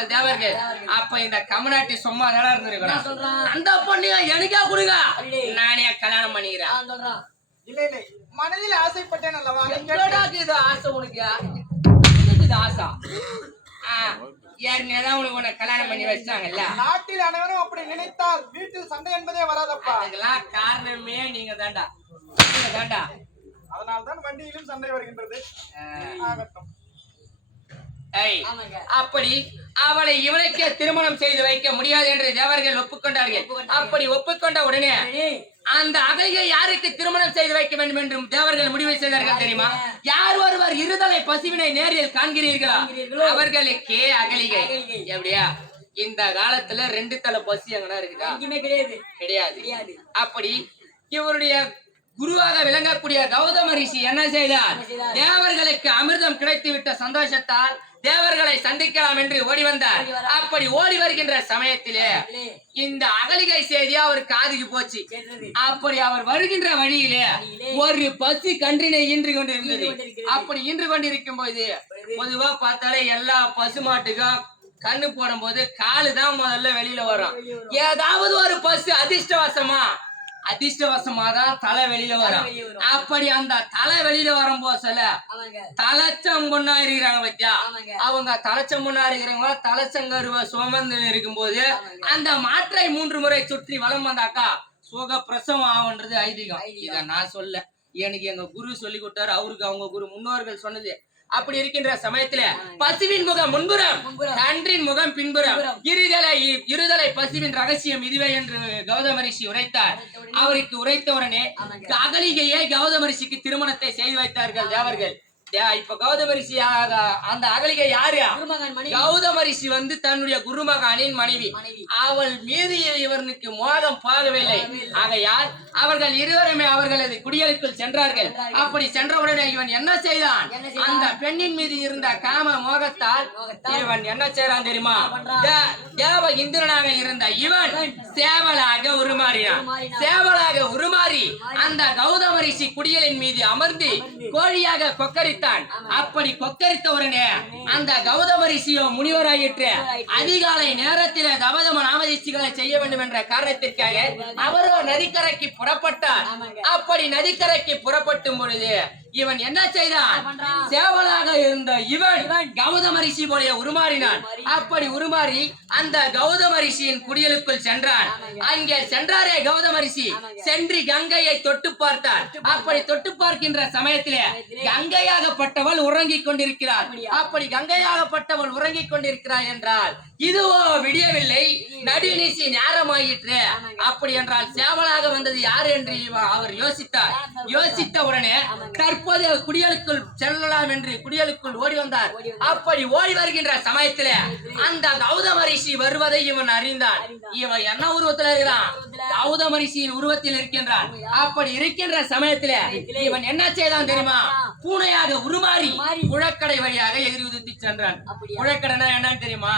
செய்தார்கள் தேவர்கள். அப்ப இந்த கமநாட்டி சும்மா தானே சொல்றான். அந்த பொண்ணுங்க எனக்கே கொடுங்க. நானே கல்யாணம் பண்ணிக்கிறேன். இல்லை இல்லை. மனதில் ஆசைப்பட்டேன் அல்லவா? இது ஆசை உனக்கு? இது ஆசை? ஏற்கனவே தான் உனக்கு உன்னை கல்யாணம் பண்ணி வச்சிட்டாங்கல்ல. நாட்டில் அனைவரும் அப்படி நினைத்தால் வீட்டில் சண்டை என்பதே வராதப்பா. அதுக்கெல்லாம் காரணமே நீங்க தாண்டா நீங்க தாண்டா அதனால்தான் வண்டியிலும் சண்டை வருகின்றது. ஆகட்டும். அப்படி அவளை இவனுக்கே திருமணம் செய்து வைக்க முடியாது என்று தேவர்கள் ஒப்புக்கொண்டார்கள். அப்படி ஒப்புக்கொண்ட உடனே அந்த அகலிகை யாருக்கு திருமணம் செய்து வைக்க வேண்டும் என்றும் தேவர்கள் முடிவு செய்தார்கள் தெரியுமா? யார் ஒருவர் இருதலை பசுவினை நேரில் காண்கிறீர்களா? அவர்களுக்கே அகலிகை. எப்படியா? இந்த காலத்துல ரெண்டு தலை பசு எங்கனா இருக்குதா? கிடையாது. அப்படி இவருடைய குருவாக விளங்கக்கூடிய கௌதம ரிஷி என்ன செய்தார்? தேவர்களுக்கு அமிர்தம் கிடைத்து விட்ட சந்தோஷத்தால் தேவர்களை சந்திக்கலாம் என்று ஓடி வந்தார். அப்படி ஓடி வருகின்ற சமயத்திலே இந்த அகலிகை செய்தி அவர் காதுக்கு போச்சு. அப்படி அவர் வருகின்ற வழியிலே ஒரு பசு கன்றினை ஈன்று கொண்டிருந்தது. அப்படி ஈன்று கொண்டிருக்கும் போது பொதுவா பார்த்தாலே எல்லா பசுமாட்டுக்கும் கண்ணு போடும் போது காலு தான் முதல்ல வெளியில வரும். வெளிய வரும். ஏதாவது ஒரு பசு அதிர்ஷ்டவசமா அதிர்ஷ்டவசமா தான் தலை வெளியில வரும். அப்படி அந்த தலை வெளியில வரும்போது சொல்ல தலைச்சம் பொண்ணா இருக்கிறாங்க பத்தியா? அவங்க தலைச்சம் பொண்ணா இருக்கிறவங்க தலைச்சங்கருவ சுமந்து இருக்கும்போது ஆமாங்க. அந்த மாற்றை மூன்று முறை சுற்றி வலம் வந்தாக்கா சுக பிரசவம் ஆகுன்றது ஐதீகம். ஐதீகம். இத நான் சொல்ல. எனக்கு எங்க குரு சொல்லி கொடுத்தாரு. அவருக்கு அவங்க குரு முன்னோர்கள் சொன்னது அப்படி இருக்கின்ற சமயத்துல பசுவின் முகம் முன்புறம். கன்றின் முகம் பின்புறம். இருதலை இருதலை பசுவின் ரகசியம் இதுவே என்று கௌதம ரிஷி உரைத்தார் அவருக்கு உரைத்த உடனே ஆமாங்க. அகலிகையே கௌதம ரிஷிக்கு திருமணத்தை செய்து வைத்தார்கள் தேவர்கள் இப்ப கௌதம ரிஷி ஆக- அந்த அகலிகை யாரு? குருமகன் மணி கௌதம ரிஷி வந்து தன்னுடைய குருமகானின் மனைவி. அவள் மீது இவனுக்கு மோகம் போகவில்லை. ஆகையால் அவர்கள் இருவருமே அவர்களது குடியலுக்குள் சென்றார்கள். அப்படி சென்றவுடனே இவன் என்ன செய்தான்? அந்த பெண்ணின் மீது இருந்த காம மோகத்தால் இவன் என்ன செய்றான் தெரியுமா? இந்திரனாக இருந்த இவன் சேவலாக உருமாறினான். சேவலாக உருமாறி அந்த கௌதம ரிஷி குடியலின் மீது அமர்ந்து கோழியாக கொக்கரித்தான். அப்படி கொக்கரித்த உடனே அந்த கௌதம ரிஷியோ முனிவராயிற்று. அதிகாலை நேரத்திலே தவதம நாமதிஷ்டிகளை செய்ய வேண்டும் என்ற காரணத்திற்காக அவரோ நதிக்கரைக்கு புறப்பட்டார். அப்படி நதிக்கரைக்கு புறப்பட்டும் பொழுது இவன் என்ன செய்தான்? சேவலாக இருந்த இவன் கௌதம ரிஷி போல உருமாறினான் உருமாறி. அப்படி உருமாறி அந்த கௌதம ரிஷியின் குடியலுக்குள் சென்றான். அங்கே சென்றாரே கௌதம ரிஷி. சென்று கங்கையை தொட்டு பார்த்தார் அப்படி தொட்டு பார்க்கின்ற சமயத்திலே கங்கையாகப்பட்டவள் உறங்கிக் கொண்டிருக்கிறார்? அப்படி கங்கையாகப்பட்டவள் உறங்கிக் கொண்டிருக்கிறார் என்றால் இதுவோ விடியவில்லை நடுநீசி நேரமாயிற்று. அப்படி என்றால் சேவலாக வந்தது யார் என்று அவர் யோசித்தார். யோசித்த உடனே தற்போது குடியலுக்குள் செல்லலாம் என்று குடியலுக்குள் ஓடி வந்தார். அப்படி ஓடி வருகின்ற சமயத்திலே அந்த கௌதம ரிஷி வருவதை இவன் அறிந்தான். இவன் என்ன உருவத்தில் இருக்கிறான்? கௌதம ரிஷியின் உருவத்தில் இருக்கின்றான். அப்படி இருக்கின்ற சமயத்திலே இவன் என்ன செய்தான் தெரியுமா? பூனையாக உருமாறி குழக்கடை வழியாக எதிர் உதித்து சென்றான். அப்படியா? என்னன்னு தெரியுமா?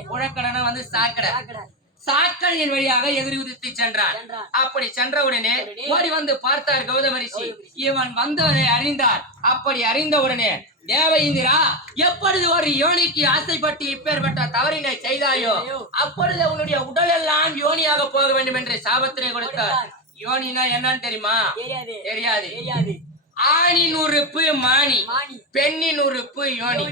தெரியாது புழக்கடைனா வந்து சாக்கடை. சாக்கடை. சாக்கடையின் வழியாக எதிரி உதித்து சென்றான். அப்படி சென்றவுடனே ஓடி வந்து பார்த்தார் கௌதம ரிஷி இவன் வந்தவரை அறிந்தார். அப்படி அறிந்த உடனே தேவ இந்திரா எப்பொழுது ஒரு யோனிக்கு ஆசைப்பட்டு இப்பேற்பட்ட தவறினை செய்தாயோ அப்பொழுது உன்னுடைய உடல் எல்லாம் யோனியாக போக வேண்டும் என்று சாபத்தினை கொடுத்தார். யோனினா என்னன்னு தெரியுமா? தெரியாது. ஆணின் உறுப்பு மாணி பெண்ணின் உறுப்பு யோனி.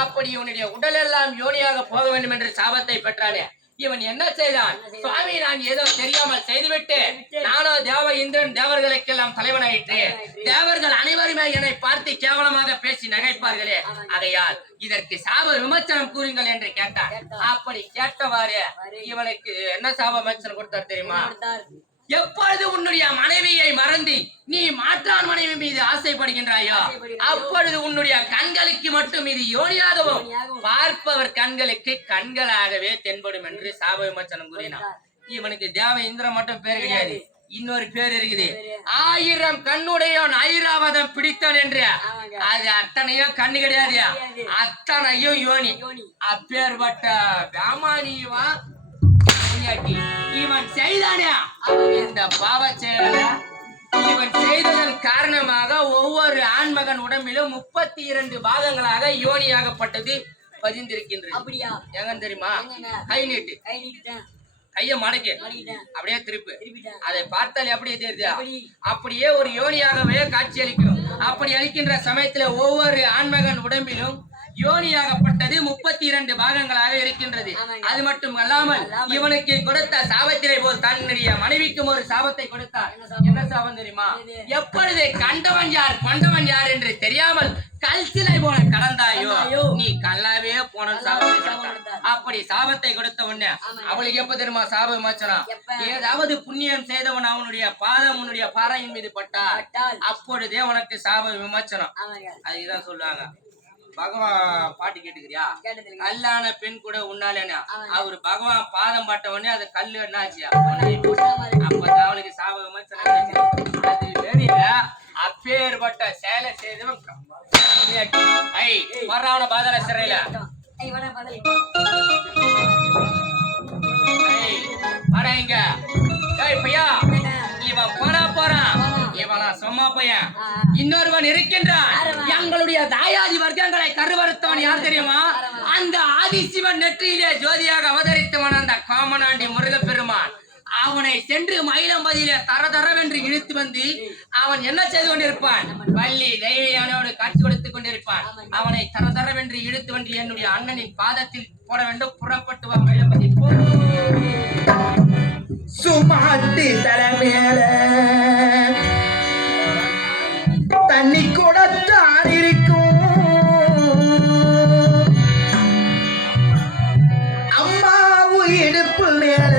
அப்படி இவனுடைய உடல் எல்லாம் யோனியாக போக வேண்டும் என்று சாபத்தை பெற்றானே. இவன் என்ன செய்தான்? சுவாமி நான் ஏதோ தெரியாமல் செய்துவிட்டு நானோ தேவ இந்திரன் தேவர்களுக்கெல்லாம் தலைவனாயிற்று தேவர்கள் அனைவருமே என்னை பார்த்து கேவலமாக பேசி நகைப்பார்களே. ஆகையால் இதற்கு சாப விமர்சனம் கூறுங்கள் என்று கேட்டான். அப்படி கேட்டவாறு இவனுக்கு என்ன சாப விமர்சனம் கொடுத்தார் தெரியுமா. எப்பொழுது உன்னுடைய மனைவியை மறந்து நீ மாற்றான் மனைவி மீது ஆசைப்படுகின்றாயோ? அப்பொழுது உன்னுடைய கண்களுக்கு மட்டும் இது யோனியாகவும் பார்ப்பவர் கண்களுக்கு கண்களாகவே தென்படும் என்று சாப விமர்சனம் கூறினான். இவனுக்கு தேவ இந்திரன் மட்டும் பேர் கிடையாது. இன்னொரு பேர் இருக்குது. ஆயிரம் கண்ணுடையோன் ஐராவதம் பிடித்தான் என்று. அது அத்தனையும் கண்ணு கிடையாது. அத்தனையும் யோனி. அப்பேற்பட்ட ராமானிவா புண்ணியாட்டி. இவன் செய்தானே? இந்த பாவ செயலை இவன் செய்ததன் காரணமாக ஒவ்வொரு ஆண்மகன் உடம்பிலும் முப்பத்தி இரண்டு பாகங்களாக யோனியாகப்பட்டது பதிந்திருக்கின்றது. அப்படியா? எங்க தெரியுமா? கை நீட்டு. கைய மடக்கி. அப்படியே திருப்பு. அதை பார்த்தால் எப்படி தெரியுது? அப்படியே ஒரு யோனியாகவே காட்சி அளிக்கும். அப்படி அளிக்கின்ற சமயத்துல ஒவ்வொரு ஆண்மகன் உடம்பிலும் யோனியாகப்பட்டது முப்பத்தி இரண்டு பாகங்களாக இருக்கின்றது. அது மட்டும் அல்லாமல். இவனுக்கு கொடுத்த சாபத்தினை போல் தன்னுடைய மனைவிக்கும் ஒரு சாபத்தை கொடுத்தார் என்ன சாபம்? தெரியுமா? எப்பொழுது கண்டவன் யார் கொண்டவன் யார் என்று தெரியாமல் கல் சிலை போல கடந்தாயோ. நீ கல்லாவே போன சாபத்தை. அப்படி சாபத்தை கொடுத்த உடனே. அவளுக்கு எப்ப தெரியுமா சாபம் விமோச்சனம் எப்ப? ஏதாவது புண்ணியம் செய்தவன் அவனுடைய பாதம் உன்னுடைய பாறையின் மீது பட்டால் அப்பொழுதே உனக்கு சாப விமோச்சனம் அதுதான் சொல்லுவாங்க பகவான் பாட்டு கேட்டுக்கிறியா? கல்லான பெண் கூட உன்னாலேனா. அவரு பகவான் பாதம் பட்ட உடனே அது கல்லு என்னாச்சு. அப்பதான் அவளுக்கு சாப விமோச்சனம் கிடைச்சது. அது வெளியில அப்பேற்பட்ட சேலை செய்தவன் ஐ வர்றாவன பாதாள சிறையில. யாரவன்? எங்களுடைய தாயாதி வர்க்கங்களை கருவறுத்தவன் யார் தெரியுமா? அந்த ஆதிசிவன் நெற்றியிலே ஜோதியாக அவதரித்தவன் அந்த காமனாண்டி முருகப்பெருமான் அவனை சென்று மயிலம்பதியிலே தர தரவென்று இழுத்து வந்து அவன் என்ன செய்து கொண்டிருப்பான் வள்ளி தெய்வியானோடு காட்சி கொடுத்துக் கொண்டிருப்பான் அவனை தர தரவென்று இழுத்து வந்து என்னுடைய அண்ணனின் பாதத்தில் போட வேண்டும் புறப்பட்டு வா மயிலம்பதி. சுமாட்டி தலைமையில தண்ணி கூடத்தான் இருக்கும். அம்மாவு இடுப்பு மேல.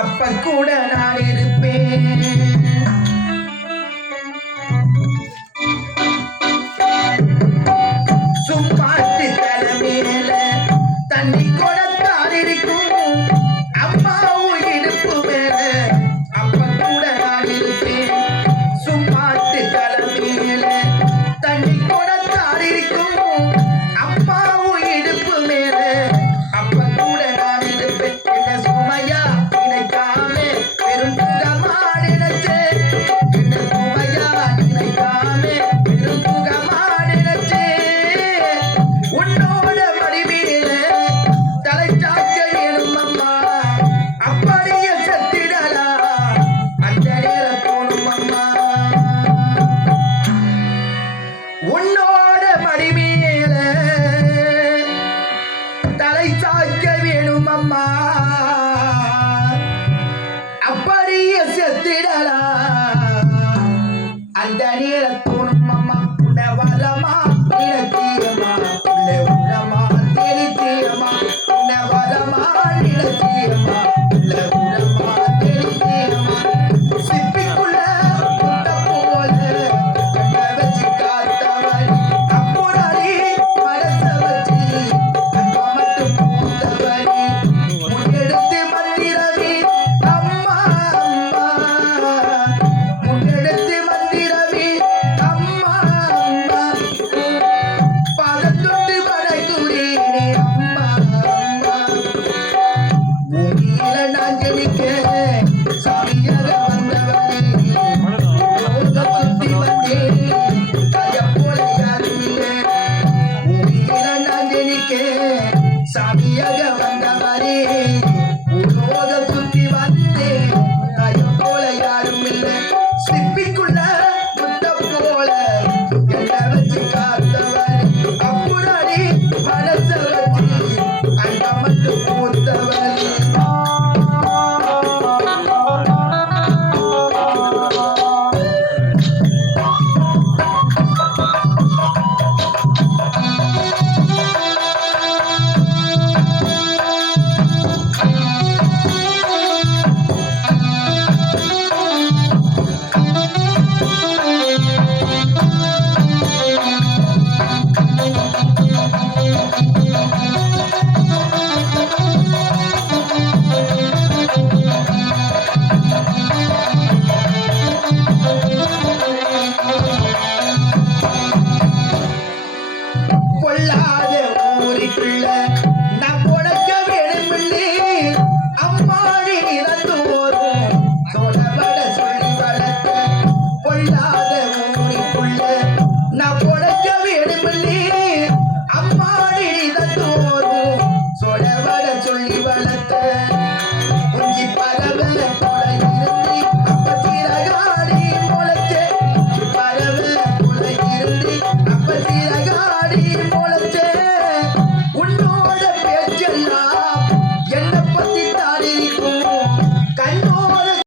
அப்ப கூட நான் தலை சாய்க்க வேணும் அம்மா அப்படியே செத்திடலாம். அந்த நேரத்தில் சாமியாக வந்தவரே உலோகத்து கொள்ளாத ஊருக்குள்ள நான் கொடுக்க வேணுமில்லை அம்மாடி இறந்து வரும் சொல்லப்பட சொல்லி வளர்த்த கொள்ளாத ஊருக்குள்ள நான் கொடுக்க வேணுமில்லை அம்மாடி இறந்து வரும் சொல்லப்பட சொல்லி வளர்த்த